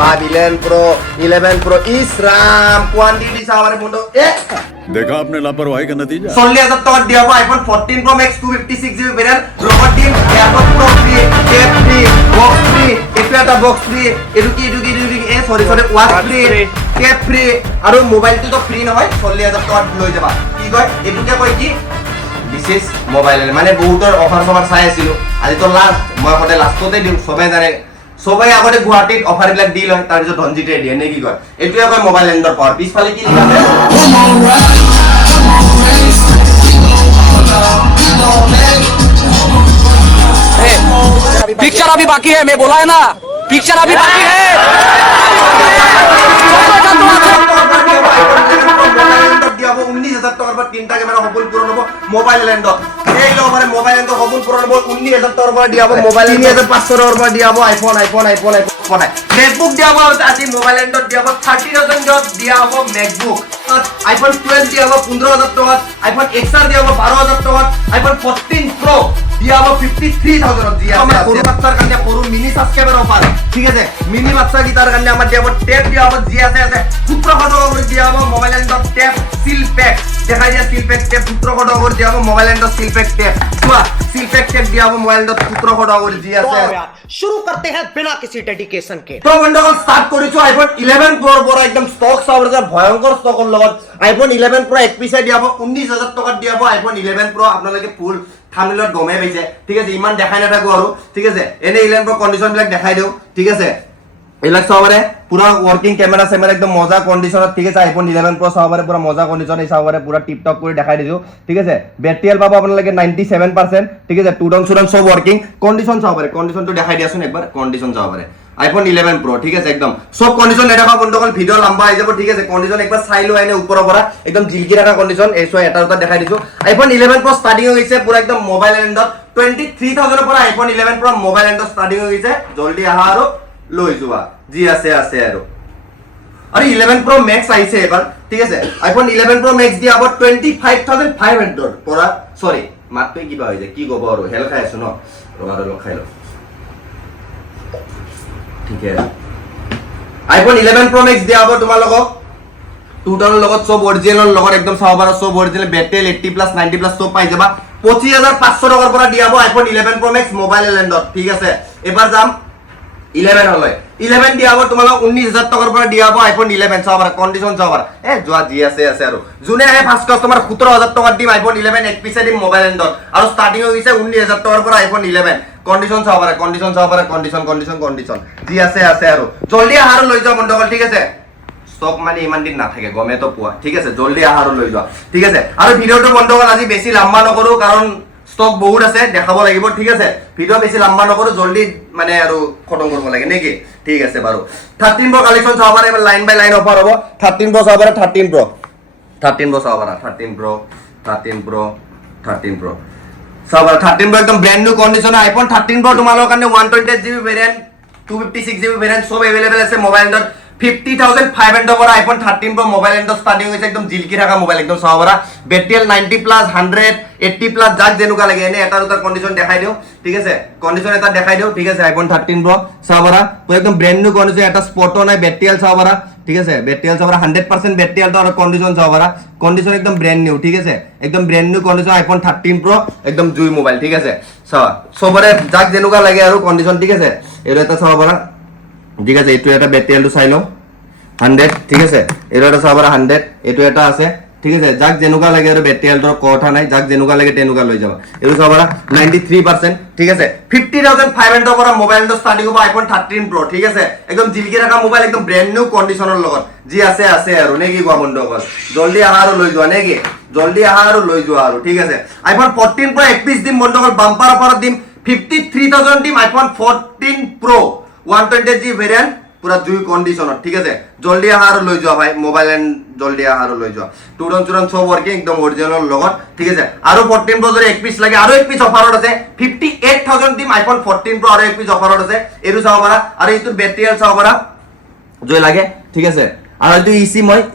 ভাই 11 Pro ইস রাম কোয়ান্টিটি সাওয়ারে মুন্ডো देखा आपने लापरवाही का नतीजा 40,000 টাকা দিয়া iPhone 14 Pro Max 256GB variant রোবট টিম AirPod pro free tape free box free একটা বক্স ফ্রি এডুকি sorry watch free tape free আর মোবাইলটো তো ফ্রি নহয় 40,000 টাকা লৈ যাবা কি কয় এটুকে কয় কি বিশেষ মোবাইলের মানে বহুতর অফার চাই আছিলো আজি তো লাস্ট মই সদায় লাষ্টতে দিম সবাই জানে সবাই আগতে গুৱাহাটীত অফাৰ বিলাক দি লয় তাৰ পিছত ধনজিতে দিয়ে নে কি কয় এটোৱে কয় মোবাইল লেণ্ডৰ পাৱাৰ পিছফালে কি লিখা আছে पिक्चर अभी बाकी है मैं बोला है ना पिक्चर अभी बाकी है দিয়াবো 19,000 টাকার পর তিনটা ক্যামেরা সফল পূরণ হবো মোবাইল ল্যান্ডত এই লো মানে মোবাইল ল্যান্ড সফল পূরণ হবো 19,000 টাকার পর দিয়াবো মোবাইল 3,500 টাকার পর দিয়াবো আইফোন ম্যাকবুক দিয়াবো আজি মোবাইল ল্যান্ডত দিয়াবো 30,000 জত দিয়াবো ম্যাকবুক আইফোন 12 দিয়াবো 15,000 টাকা আইফোন XR দিয়াবো 12,000 টাকা আইফোন 14 প্রো দিয়াবো 53,000 দিয়া আমরা পুরো বাচ্চার কাছে পুরো মিনি সাবস্ক্রাইবার অফার ঠিক আছে মিনি বাচ্চা কি তার কাছে আমার দিয়াবো ট্যাব দিয়াবো জি আছে 17,000 টাকা করে দিয়াবো মোবাইল ল্যান্ডত ট্যাব সিল প্যাক দেখাই যায় সিল প্যাক ট্যাব 17,000 টাকা করে দিয়াবো মোবাইল ল্যান্ডত সিল প্যাক ট্যাব সুয়া সিল প্যাক ট্যাব দিয়াবো মোবাইল ল্যান্ডত 17,000 টাকা করে জি আছে शुरू करते हैं बिना किसी डेडिकेशन के তো বন্ধুগণ স্টার্ট করিছো আইফোন 11 Pro বড় একদম স্টক সাবরে ভয়ঙ্কর স্টকৰ লগত আইফোন 11 Pro এক পিছে দিয়াবো 19,000 টাকা দিয়াবো আইফোন 11 Pro আপোনালোকে ফুল থামনেলত গমে পাইছে ঠিক আছে ইমান দেখাই নাথাকো আৰু ঠিক আছে এনে 11 Pro কন্ডিশন বিলাক দেখাই দিও ঠিক আছে এলাক সাবরে পুরা ওয়ার্কিং ক্যামেরা সেমেরা একদম মজা কন্ডিশনত ঠিক আছে আইফোন 11 Pro সাবরে পুরা মজা কন্ডিশন এই সাবরে পুরা টিপ টপ করে দেখাই দিছো ঠিক আছে ব্যাটারি হেলথ পাবো আপোনালোকে 97% ঠিক আছে টু ডাউন সব ওয়ার্কিং কন্ডিশন সাবরে কন্ডিশনটো দেখাই দিয়াছুন একবার কন্ডিশন সাবরে আইফোন 11 Pro ঠিক আছে একদম সব কন্ডিশন এটা বন্ধুসকল ভিডিও লম্বা হয়ে যাব ঠিক আছে কন্ডিশন একবার চাই লো আইনে উপৰৰ পৰা একদম জিলকি রাখা কন্ডিশন এই সো এটা দেখাই দিছো আইফোন 11 Pro স্টার্টিং হৈ গৈছে পুরা একদম মোবাইল ল্যান্ডত 23,000 পৰা আইফোন 11 Pro মোবাইল ল্যান্ডত স্টাৰ্টিং হৈ গৈছে জলদি আহা আৰু লৈ যোৱা জি আছে আৰু আৰু 11 Pro Max আইছে এবাৰ ঠিক আছে আইফোন 11 Pro Max দিয়া হ'ব 25,500 পৰা সৰি মাতটো কিবা হৈ যায় কি কব আৰু হেল খাই আছো ন ৰবা খাই ল ঠিক আছে আইফোন 11 Pro Max দিয়া হ'ব তোমালোকক টু টাউনৰ লগত সব অৰিজিনাল লগত একদম চাবাৰ সব অৰিজিনাল ব্যাটাৰি 80+ 90+ সব পাই যাবা 25,500 টাকাৰ পৰা দিয়া হ'ব আইফোন 11 Pro Max মোবাইল ল্যান্ডত ঠিক আছে এবাৰ যাম 11 হলে 11 দিয়া হ'ব তোমালোক 19,000 টাকাৰ পৰা দিয়া হ'ব আইফোন 11 চাবাৰ কন্ডিশন চাবাৰ যোৱা জি আছে আৰু জুনে আহে ফাৰ্স্ট কাস্টমাৰ 17,000 টাকা দিম আইফোন 11 এক পিছে দিম মোবাইল ল্যান্ডত আৰু স্টাৰ্টিং হৈ গৈছে 19,000 টাকাৰ পৰা আইফোন 11 কন্ডিশন চাবাৰ কন্ডিশন জি আছে আৰু জলদি আহাৰ লৈ যাও বন্ধুসকল ঠিক আছে স্টক মানে ইমান দিন নাথাকে গমে তো পোৱা ঠিক আছে জলদি আহাৰ লৈ যোৱা ঠিক আছে আৰু ভিডিওটো বন্ধুসকল আজি বেছি লম্বা নকৰো কাৰণ স্টক বহুত আছে দেখাব লাগিব ঠিক আছে ভিডিও বেছি লম্বা নকৰো জলদি মানে আৰু খতম কৰিব লাগে নেকি ঠিক আছে বাৰু 13 Pro কালেকশন চাবাৰ এবাৰ লাইন বাই লাইন অফাৰ হ'ব 13 Pro চাবাৰ 13 Pro চাবাৰ 13 Pro চাবাৰ 13 Pro একদম brand new condition iPhone 13 Pro তোমালোকৰ কাৰণে 128GB ভেৰিয়েন্ট 256GB ভেৰিয়েন্ট সব अवेलेबल আছে মোবাইল ল্যান্ডত 50,500 পৰা আইফোন 13 Pro মোবাইল ল্যান্ডত স্টাৰ্টিং হৈছে একদম জিলকি থাকা মোবাইল একদম চাবাৰা ব্যাটারি 90+ 100 80+ যাক যেনুকা লাগে এনে এটা দুটা কন্ডিশন দেখাই দিও ঠিক আছে কন্ডিশন এটা দেখাই দিও ঠিক আছে আইফোন 13 Pro চাবাৰা তো একদম ব্ৰ্যান্ড নিউ কন্ডিশন এটা স্পটো নাই ব্যাটাৰি চাবাৰা ঠিক আছে ব্যাটাৰি চাবাৰা 100% ব্যাটাৰি আৰ কন্ডিশন চাবাৰা কন্ডিশন একদম ব্র্যান্ড নিউ ঠিক আছে একদম brand new condition iPhone 13 Pro একদম জুই মোবাইল ঠিক আছে চাবা সবরে যাক যেনুকা লাগে আৰু কন্ডিশন ঠিক আছে এৰ এটা চাবাৰা ঠিক আছে এটো এটা ব্যাটাৰিটো চাই লও 100 ঠিক আছে এটা চাবাৰ 100 এটো এটা আছে ঠিক আছে যাক যেনুকা লাগে আৰু ব্যাটাৰিটো কথা নাই যাক যেনুকা লাগে তেনুকা লৈ যাবা এটো চাবাৰ 93% ঠিক আছে 50,500 পৰা মোবাইলটো স্টাৰ্টিং হ'ব আইফোন 13 Pro ঠিক আছে একদম জিলকি ৰাখা মোবাইল একদম ব্ৰ্যান্ড নিউ কন্ডিশনৰ লগত জি আছে আৰু নেকি কোৱা বন্ধুসকল জলদি আহা আৰু লৈ যোৱা নেকি জলদি আহা আৰু লৈ যোৱা আৰু ঠিক আছে আইফোন 14 Pro এক পিস দিম বন্ধুসকল বাম্পাৰ অফাৰত দিম 53,000 দিম আইফোন 14 Pro 128GB ভেৰিয়েন্ট পুৰা জুই কন্ডিশন ঠিক আছে জলদি আহা আৰু লৈ যোৱা ভাই মোবাইল এন্ড জলদি আহা আৰু লৈ যোৱা টু ডাউন সব ওয়াৰ্কিং একদম অৰিজিনাল লগত ঠিক আছে আৰু 14 Pro যদি এক পিস লাগে আৰু এক পিস অফাৰত আছে 58,000 দিম আইফোন 14 Pro আৰু এক পিস অফাৰত আছে এৰু চাব পাৰা আৰু এইটো ব্যাটাৰি চাব পাৰা জয় লাগে ঠিক আছে আৰু এইটো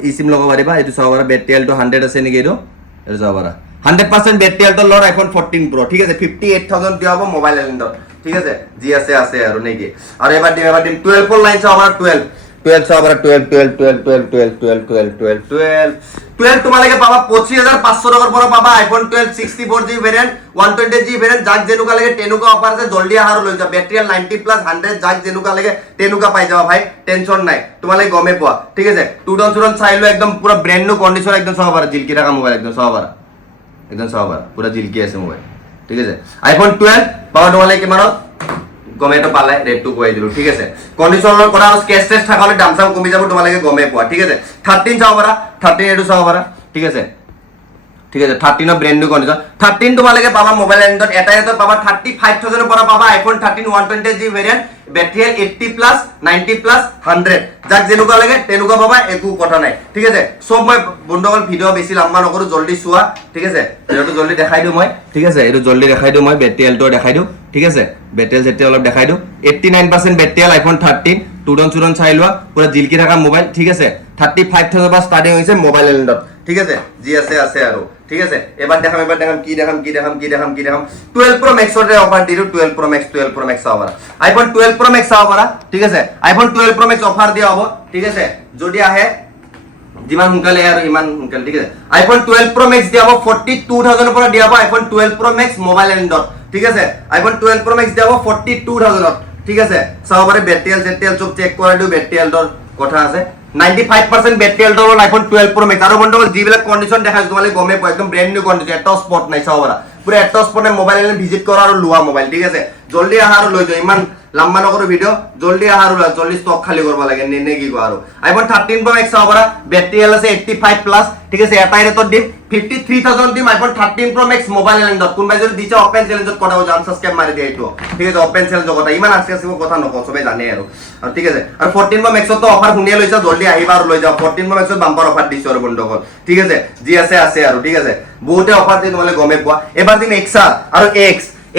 ইসিম লগাব পাৰিবা এইটো চাব পাৰা ব্যাটাৰিটো 100 আছে নেকি এইটো চাব পাৰা 100% ব্যাটাৰি লৰ আইফোন 14 Pro ঠিক আছে 58,000 দিয়া হ'ব মোবাইল ল্যান্ডত ঠিক আছে জি আছে আৰু নেকি আৰু এবাৰ দিম 12 ফোৰ লাইন চাও আমাৰ 12 চাও আমাৰ 12 তোমালোকে পাবা 25500 টকাৰ পৰা পাবা iPhone 12 64GB variant 120GB variant যাক যেনুকা লাগে তেনুকা অফাৰ আছে জলদি আহাৰ লৈ যা বেটাৰি 90+100 যাক যেনুকা লাগে তেনুকা পাই যাবা ভাই টেনশন নাই তোমালোকে গমে পোৱা ঠিক আছে টুডন চাই লো একদম পুৰা ব্ৰ্যান্ড নিউ কন্ডিশন একদম চাব পাৰা জিলকি থাকা মোবাইল একদম চাব পাৰা পুৰা জিলকি আছে মোবাইল ঠিক আছে আইফোন 12 পাবা তোমালোকে কিমানত গমে তো পালে রেটটো কই দিলো ঠিক আছে কন্ডিশনার কৰা আৰু স্কেচ টেস্ট থাকালে দাম চাম কমি যাব তোমালোকে গমে পোৱা ঠিক আছে 13 চাও পাৰা 13 এটো চাও পাৰা ঠিক আছে 13 ব্র্যান্ড নিউ কন্ডিশন 13 তোমালোকে পাবা মোবাইল এন্ডত এটা পাবা 35000 এর পৰা পাবা আইফোন 13 120GB ভেরিয়েন্ট ব্যাটারি 80+ 90+ 100 যাক যেনুকা লাগে তেনুকা পাবা একো কথা নাই ঠিক আছে সব মই বন্ধুসকল ভিডিও বেছি লম্বা নকৰো জলদি চোৱা ঠিক আছে এটো জলদি দেখাই দিও মই ঠিক আছে এটো জলদি দেখাই দিও মই ব্যাটারি এলটো দেখাই দিও ঠিক আছে ব্যাটারি যেতে অলপ দেখাই দিও 89% ব্যাটারি আইফোন 13 টুডন চাই লোৱা পুৰা জিলকি থাকা মোবাইল ঠিক আছে 35000 পৰা স্টাৰ্টিং হৈছে মোবাইল এন্ডত ঠিক আছে জি আছে আৰু ঠিক আছে এবাৰ দেখাম কি দেখাম 12 Pro Max এর অফার দিলো 12 Pro Max আবার আইফোন 12 Pro Max আবার ঠিক আছে আইফোন 12 Pro Max অফার দিয়া হ'ব ঠিক আছে যদি আহে যিমান হুনকালে আৰু ইমান হুনকালে ঠিক আছে আইফোন 12 Pro Max দিয়া হ'ব 42000 এর পৰা দিয়া হ'ব আইফোন 12 Pro Max মোবাইল এন্ডত ঠিক আছে আইফোন 12 Pro Max দিয়া হ'ব 42000 ঠিক আছে সবরে ব্যাটারি জেটেল সব চেক করে দিও ব্যাটারি এলডৰ কথা আছে 95% ব্যাটাৰি এলডৰ আইফোন 12 Pro Max আৰু বন্ধুসকল যিবিলাক কন্ডিশন দেখাইছো তোমালোকে গমে পায় একদম ব্র্যান্ড নিউ কন্ডিশন এটা স্পট নাই সবরা পুরো একটা স্পটে মোবাইল এনে ভিজিট করা আর লোৱা মোবাইল ঠিক আছে জলদি আহা আৰু লৈ যাও ইমান লম্বা নকৰো ভিডিও জলদি আহা আৰু জলদি স্টক খালি কৰিব লাগে নে কি কো আৰু iPhone 13 Pro Max সবরা battery L আছে 85+ ঠিক আছে এটা রেটত দিম 53000 দিম আইফোন 13 Pro Max মোবাইল এন্ডত কোনবাই যদি দিছে ওপেন চ্যালেঞ্জত কথা জান সাবস্ক্রাইব মারি দিয়া এইটো ঠিক আছে ওপেন চ্যালেঞ্জ কথা ইমান আজকে কথা নক সবে জানে আৰু ঠিক আছে আৰু 14 Pro Max তো অফাৰ শুনিয়া লৈছা জলদি আহিবা আৰু লৈ যাও 14 Pro Max বাম্পাৰ অফাৰ দিছো আৰু বন্ধুসকল ঠিক আছে জি আছে আৰু ঠিক আছে বহুতে অফাৰ দি তোমালে গমে পোৱা এবাৰ দিম এক্সা আৰু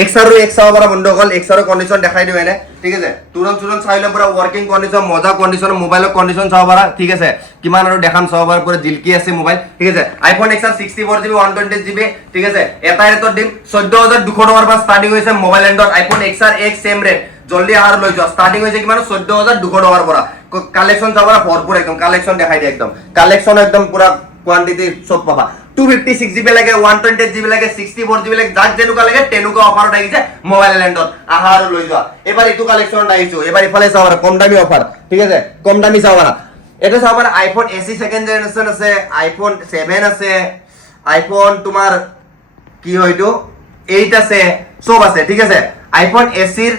এক্স আৰু এক্সা পৰা বন্ধুসকল এক্স আৰু কন্ডিশন দেখাই দিও এনে ঠিক আছে তুৰন্ত চাইলে পুৰা ওয়াৰ্কিং কন্ডিশন মজা কন্ডিশন মোবাইলৰ কন্ডিশন চাব পাৰা ঠিক আছে কিমান আৰু দেখাম চাব পাৰা পুরা জিলকি আছে মোবাইল ঠিক আছে আইফোন এক্স 64GB 120GB ঠিক আছে এটা রেটত দিম 14200 টকাৰ পৰা স্টাৰ্টিং হৈছে মোবাইল এন্ডত আইফোন এক্স সেম ৰেট জলদি আহাৰ লৈ যোৱা স্টাৰ্টিং হৈছে কিমান 14200 টকাৰ পৰা কালেকশন চাব পাৰা ভৰপুৰ একদম কালেকশন দেখাই দিয়ে একদম কালেকশন একদম পুরা কোয়ান্টিটি সব পাবা 256GB লাগে 120GB লাগে 64GB লাগে যাক যেনুকা লাগে তেনুকা অফার আহিছে মোবাইল ল্যান্ডত আহাৰ লৈ যোৱা এবাৰ ইটো কালেকশন আহিছো এবাৰ ইফালে চাওৰা কম দামি অফাৰ ঠিক আছে কম দামি চাওৰা এটা Chaura iPhone AC second generation আছে আইফোন 7 আছে আইফোন তোমার কি হয়তো 8 আছে সব আছে ঠিক আছে আইফোন এসির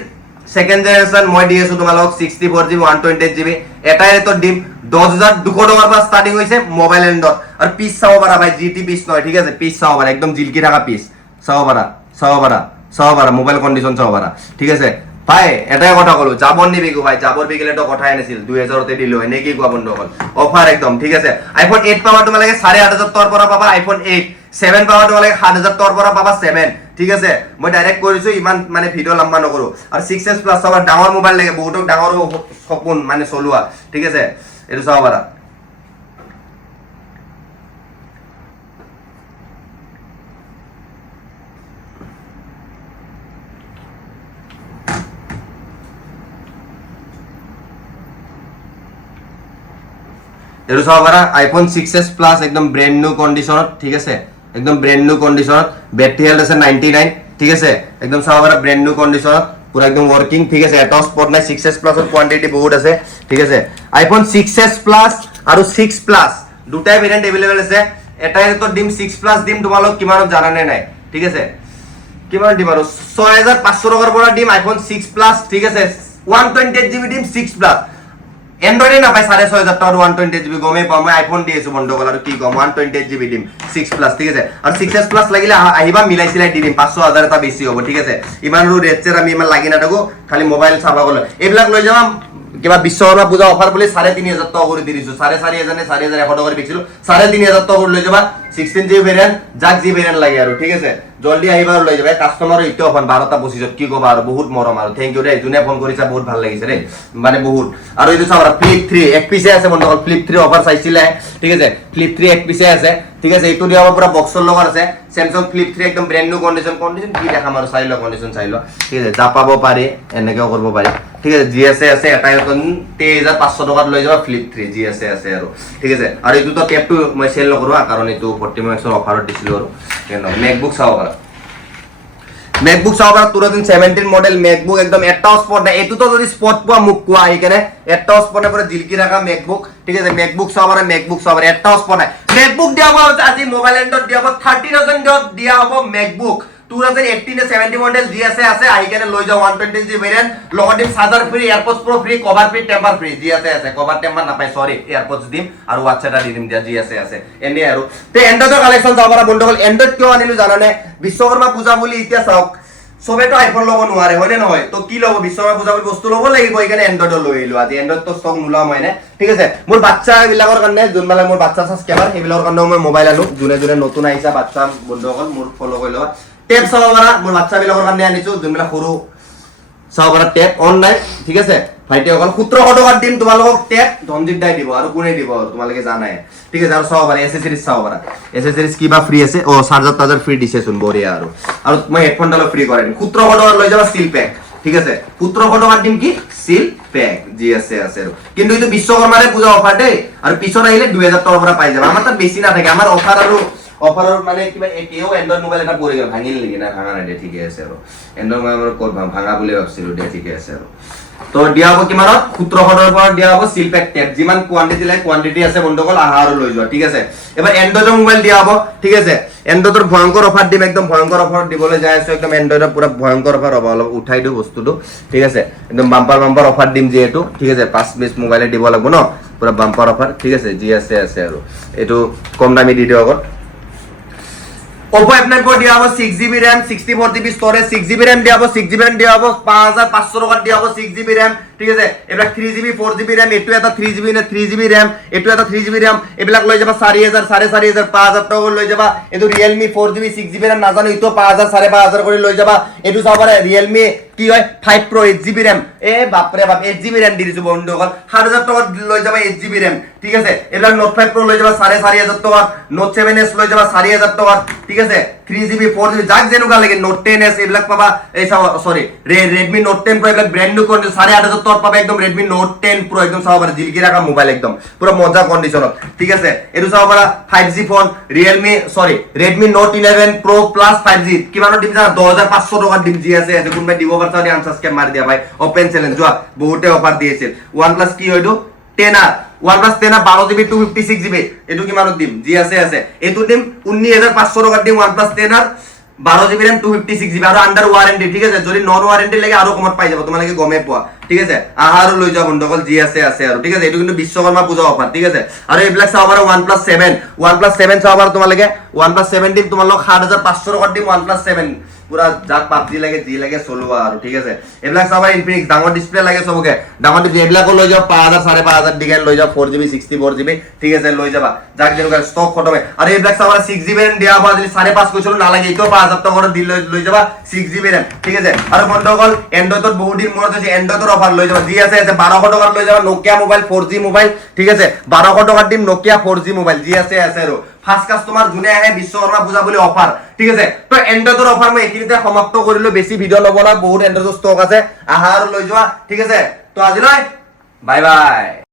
সেকেন্ড জেনারেশন মই দি আছো তোমালোক 64GB 120GB এটা রেট দিম 10200 টকাৰ পৰা স্টাৰ্টিং হৈছে মোবাইল এন্ডত আৰু পিস চাও পাৰা ভাই জিটি পিস নয় ঠিক আছে পিস চাও পাৰা একদম জিলকি থাকা পিস চাও পাৰা মোবাইল কন্ডিশন চাও পাৰা ঠিক আছে ভাই এটাই কথা কলো যাবর নিবি গো ভাই যাবর বিগলে তো কথাই নাছিল 2000 তে দিলো এনে কি কোৱা বন্ধু হল অফাৰ একদম ঠিক আছে আইফোন 8 পাবা তোমালোকে 8500 টকাৰ পৰা পাবা আইফোন 8 7 পাবা তোমালোকে 7000 টকাৰ পৰা পাবা 7 ঠিক আছে মই ডাইৰেক্ট কৰিছো ইমান মানে ভিডিও লম্বা নকৰো আৰু 6s প্লাস চাবা ডাঙৰ মোবাইল লাগে বহুতক ডাঙৰ সপোন মানে চলোৱা ঠিক আছে এটো চাও পাৰা এটো চাও পাৰা আইফোন 6s প্লাস একদম ব্র্যান্ড নিউ কন্ডিশনত ঠিক আছে একদম ব্র্যান্ড নিউ কন্ডিশনত ব্যাটারি হেলথ আছে 99 ঠিক আছে একদম চাও পাৰা ব্র্যান্ড নিউ কন্ডিশনত পুরা একদম ওয়ার্কিং ঠিক আছে এটা স্পট নাই 6s প্লাস এর কোয়ান্টিটি বহুত আছে ঠিক আছে আইফোন 6s প্লাস আৰু 6 প্লাস দুটাই ভেরিয়েন্ট अवेलेबल আছে এটাই তো ডিম 6 প্লাস ডিম তোমালোক কিমানত জানানে নাই ঠিক আছে কিমান ডিম আৰু 6500 টকাৰ পৰা ডিম আইফোন 6 প্লাস ঠিক আছে 128GB ডিম 6 প্লাস এন্ড্রয়েডে না পাই 6500 টাকার 120GB গমে পাম আইফোন দিয়েছো বন্ধুসকল আর কি কম 128GB ডিম 6 প্লাস ঠিক আছে আর 6s প্লাস লাগিলে আহিবা মিলাইছিলাই দি দিম 500000 এটা বেশি হ'ব ঠিক আছে ইমান রেটচের আমি ইমান লাগি না থাকো খালি মোবাইল চাবা গলে এইবিলাক লৈ যাম কিবা বিশ্বকৰ্মা পূজা অফাৰ বুলি 3,500 টকা কৰি দি দিছো 4,500 নে 4,100 টকা কৰি বিকিছিলো 3,500 টকা কৰি লৈ যাবা 16 GB ভেৰিয়েন্ট যাক যি ভেৰিয়েন্ট লাগে আৰু ঠিক আছে জলদি আহিবা আৰু লৈ যাবা কাস্টমাৰৰ ইটো অফাৰ 12:25 কি কবা আৰু বহুত মৰম আৰু থ্যাংক ইউ ৰে যোনে ফোন কৰিছা বহুত ভাল লাগিছে ৰে মানে বহুত আৰু এইটো চাবা ফ্লিপ 3 এক পিছে আছে বন্ধুসকল ফ্লিপ 3 অফাৰ চাইছিলে ঠিক আছে ফ্লিপ 3 এক পিছে আছে ঠিক আছে এইটো দিয়া পুৰা বক্সৰ লগত আছে Samsung Flip 3 একদম ব্ৰ্যান্ড নিউ কন্ডিশন কি দেখাম আৰু চাই ল কন্ডিশন চাই ল ঠিক আছে যা পাব পাৰি এনেকেও কৰিব পাৰি ঠিক আছে জিএসএ আছে এটা 23,500 টকাত লৈ যাবা Flip 3 জিএসএ আছে আৰু ঠিক আছে আৰু এইটো তো টেপটো মই সেল নকৰো কাৰণ এইটো 40 MX অফাৰত দিছিলো আৰু MacBook চাও পাৰা MacBook চাও পাৰা 2017 মডেল MacBook একদম এটাও স্পট নাই এটো তো যদি স্পট পোৱা মুক কোৱা এইখানে এটাও স্পটে পুৰো জিলকি ৰাখা MacBook ঠিক আছে MacBook চাও পাৰা MacBook চাও পাৰা এটাও স্পট নাই MacBook দিয়া হ'ব আজি মোবাইল এন্ডত দিয়া হ'ব 30,000 ডট দিয়া হ'ব MacBook 2018 এ 70 মডেল জিএসএ আছে আইখানে লৈ যাও 120 জি ভেরিয়েন্ট লগত দিম charger free AirPods pro free cover free temper free GSA আছে কভার টেম্পার না পাই সরি এয়ারপডস দিম আর ওয়াচ এটা দি দিম দিয়া জিএসএ আছে এনে আৰু তে এন্ড্ৰয়েডৰ কালেকশন চাও পাৰা বন্ধুসকল এন্ড্ৰয়েড কিয় আনিলো জানানে বিশ্বকৰ্মা পূজা বুলি ইতিয়া চাওক সবে তো আইফোন লব নোৱাৰে হয়নে নহয় তো কি লব বিশ্বকৰ্মা পূজা বুলি বস্তু লব লাগিব এইখানে এন্ড্রয়েড লৈ আহিলো আজি এন্ড্রয়েড তো ষ্টক নোলাম হয়নে ঠিক আছে মোৰ বাচ্চা বিলাকৰ কাৰণে যোনবালে মোৰ বাচ্চা সাবস্ক্ৰাইবাৰ সেইবিলাকৰ কাৰণে মই মোবাইল আনো যোনে যোনে নতুন আহিছা বাচ্চা বন্ধুসকল মোৰ ফলো কৰি লবা টেপ চাব পাৰা মোৰ বাচ্চা বিলাকৰ কাৰণে আনিছো যোনবিলাক সৰু চাব পাৰা টেপ অনলাইন ঠিক আছে ভাইটিসকল 1700 টকাত দিম তোমালোকক টেপ ধনজিত দাই দিব আৰু কোনে দিব তোমালোকে জানাই ঠিক আছে আৰু চাব পাৰা এসেসৰিজ চাব পাৰা এসেসৰিজ কিবা ফ্ৰী আছে ও চাৰ্জাৰ ফ্ৰী দিছে চোন বঢ়িয়া আৰু মই হেডফোন ডালো ফ্ৰী কৰাই 1700 টকাত লৈ যাবা সিল প্যাক ঠিক আছে 1700 টকাত দিম কি সিল প্যাক জিএসএ আছে আৰু কিন্তু এইটো বিশ্বকৰ্মাৰে পূজা অফাৰ দেই আৰু পিছত আহিলে 2000 টকাৰ পৰা পাই যাবা আমাৰ তাত বেছি না থাকে আমাৰ অফাৰ আৰু অফাৰৰ মানে কিবা এটিও এন্ড্ৰয়েড মোবাইল এটা পৰি গল ভাঙিল নেকি না ভাঙা নাই ঠিকে আছে আৰু এন্ড্ৰয়েড মোবাইল কোড ভাঙা বুলি ভাবছিলো দে ঠিকে আছে আৰু তো দিয়া হ'ব কিমানত 1700 টকাৰ পৰা দিয়া হ'ব সিল প্যাক টেপ যিমান কোয়ান্টিটি লাগে কোয়ান্টিটি আছে বন্ধুসকল আহা আৰু লৈ যোৱা ঠিক আছে এবাৰ এন্ড্ৰয়েডৰ মোবাইল দিয়া হ'ব ঠিক আছে এন্ড্ৰয়েডৰ ভয়ংকৰ অফাৰ দিম একদম ভয়ংকৰ অফাৰ দিবলৈ যাই আছো একদম এন্ড্ৰয়েডৰ পুৰা ভয়ংকৰ অফাৰ হ'ব অলপ উঠাই দিও বস্তুটো ঠিক আছে একদম বাম্পাৰ অফাৰ দিম যেহেতু ঠিক আছে 5 পিস মোবাইলে দিব লাগিব ন পুৰা বাম্পাৰ অফাৰ ঠিক আছে জিএসএ আছে আৰু এটো কম দামি দি দিও আগত Oppo F9 Pro দিয়া হ'ব 6GB RAM 64GB storage 6GB RAM দিয়া হ'ব 6GB RAM দিয়া হ'ব 5,500 টকাত দিয়া হ'ব 6GB RAM ঠিক আছে এবিলাক 3GB 4GB RAM এটো এটা 3GB নে 3GB RAM এটো এটা 3GB RAM এবিলাক লৈ যাবা 4,000 4,500 5,000 টকা লৈ যাবা এটো Realme 4GB 6GB RAM নাজানো ইটো 5,000 5,500 কৰি লৈ যাবা এটো চাব পাৰা Realme কি হয় 5 Pro 8GB RAM এ বাপৰে বাপ 8GB RAM দি দিছো বন্ধুসকল 7,000 টকা লৈ যাবা 8GB RAM ঠিক আছে এবিলাক Note 5 Pro লৈ যাবা 4,500 টকা Note 7s লৈ যাবা 4,000 টকা ঠিক আছে 3GB 4GB যাক যেনেকুৱা লাগে Note 10s এবিলাক পাবা এই সরি Redmi Note 10 Pro এবিলাক ব্র্যান্ড নিউ কন্ডিশন 8,500 টকা পাবা একদম Redmi Note 10 Pro একদম চাব পাৰা জিলকি ৰাখা মোবাইল একদম পুৰা মজা কন্ডিশনত ঠিক আছে এটো চাব পাৰা 5G phone Redmi Note 11 Pro Plus 5G কিমানৰ দিম জানা 2,500 টকা দিম জি আছে কোনবাই দিব পাৰছা দি আনসাবস্ক্ৰাইব মাৰি দিয়া ভাই ওপেন চ্যালেঞ্জ যোৱা বহুতে অফার দিয়েছিল OnePlus কি হয়তো 10R OnePlus 10R 12GB 256GB এটো কিমানত দিম জি আছে এটো দিম 19,500 টকা দিম OnePlus 10R 12GB RAM 256GB আৰু আন্ডাৰ ওয়াৰেন্টি ঠিক আছে যদি নন ওয়াৰেন্টি লাগে আৰু কমত পাই যাব তোমালোকে গমে পোৱা ঠিক আছে আহাৰো লৈ যাও বন্ধুসকল জি আছে আৰু ঠিক আছে এটো কিন্তু বিশ্বকৰ্মা পূজা অফাৰ ঠিক আছে আৰু এইবিলাক চাব পাৰা OnePlus 7 চাব পাৰা তোমালোকে OnePlus 7 দিম তোমালোক 7,500 টকা দিম OnePlus 7 পুরা যাক পাবজি লাগে জি লাগে চলোৱা আৰু ঠিক আছে এবিলাক চাবা Infinix ডাঙৰ ডিসপ্লে লাগে সবকে ডাঙৰ ডিসপ্লে এবিলাক লৈ যাও 5,000 5,500 ডিজাইন লৈ যাও 4GB 64GB ঠিক আছে লৈ যাবা যাক যেনেকুৱা স্টক খতমে আৰু এবিলাক চাবা 6GB RAM দিয়া হ'ব যদি 5.5 কৈছিল নালাগে ইটো 5,000 টকা দি লৈ যাবা 6GB RAM ঠিক আছে আৰু বন্ধুসকল এন্ড্ৰয়েডত বহুত দিন মনত আছে এন্ড্ৰয়েডৰ অফাৰ লৈ যাবা জি আছে 1200 টকা লৈ যাবা Nokia মোবাইল 4G মোবাইল ঠিক আছে 1200 টকা দিম Nokia 4G মোবাইল জি আছে আৰু ফাৰ্স্ট কাস্টমাৰ যোনে আহে বিশ্বকৰ্মা পূজা বুলি অফাৰ ঠিক আছে তো এন্ড্ৰয়েডৰ অফাৰ মই এখিনিতে সমাপ্ত কৰিলো বেছি ভিডিও লব না বহুত এন্ড্ৰয়েডৰ ষ্টক আছে আহা আৰু লৈ যোৱা ঠিক আছে তো আজিলৈ বাই বাই